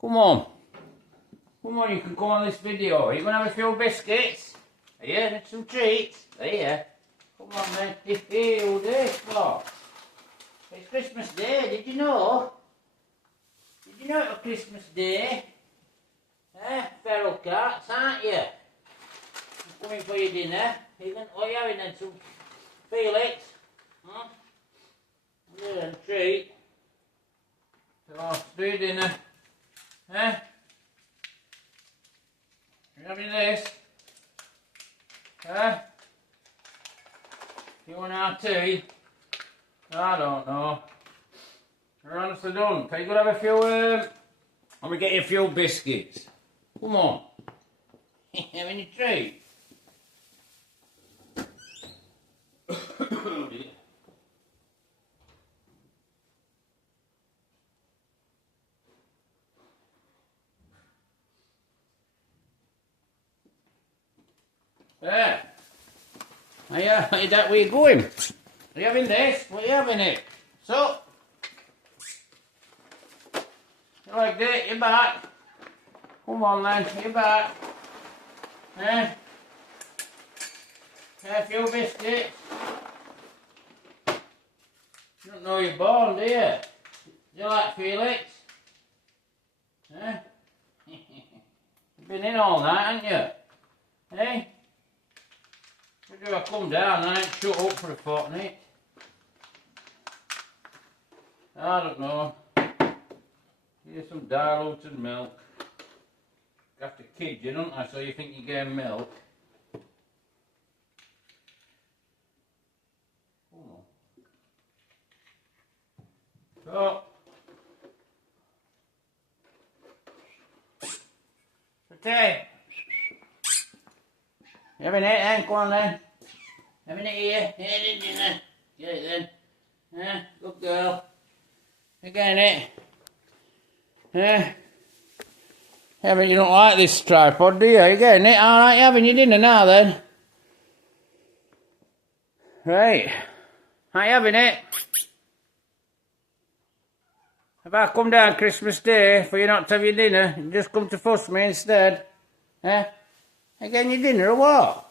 Come on. Come on, you can come on this video. Are you going to have a few biscuits? Are you? And some treats? Are you? Come on then. Hey, all this for? It's Christmas Day, did you know? Did you know it was Christmas Day? Feral cats, aren't you? I'm coming for your dinner. Are you having then some Felix? Yeah, and treat. So, do your dinner. You having this? You want our tea? I don't know. I honestly don't. Are you going to have a few, I'm going to get you a few biscuits. Come on. Having a treat? Where are you going? Are you having this? What are you having it? So, you like that? You're back. Come on then, you're back. A few biscuits. You don't know you're born, do you? Do you like Felix? You've been in all night, haven't you? Do I come down and I ain't shut up for a fortnight? I don't know. Here's some diluted milk. You have to kid you, don't I? So you think you're getting milk. So, tea. You having it then? Come on then. Having it here. Here it dinner. Get it then. Good girl. You getting it? Yeah, but you don't like this tripod, do you? You getting it? Alright, you having your dinner now then? Right. Are you having it? If I come down Christmas Day for you not to have your dinner, you just come to fuss me instead? You getting your dinner or what?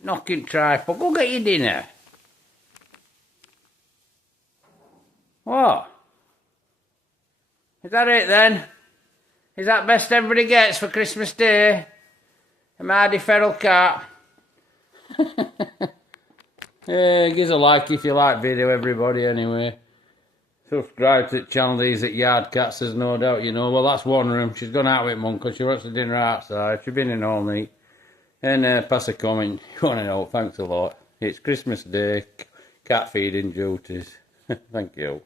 Knocking tripod. Go get your dinner. What? Is that it then? Is that best everybody gets for Christmas Day? A mardy feral cat? Give us a like if you like video, everybody, anyway. Subscribe to the channel. These at Yard Cats, there's no doubt, you know. Well, that's one room. She's gone out with Mum because she wants the dinner outside. She's been in all night. And pass a comment. You want to know? Thanks a lot. It's Christmas Day. Cat feeding duties. Thank you.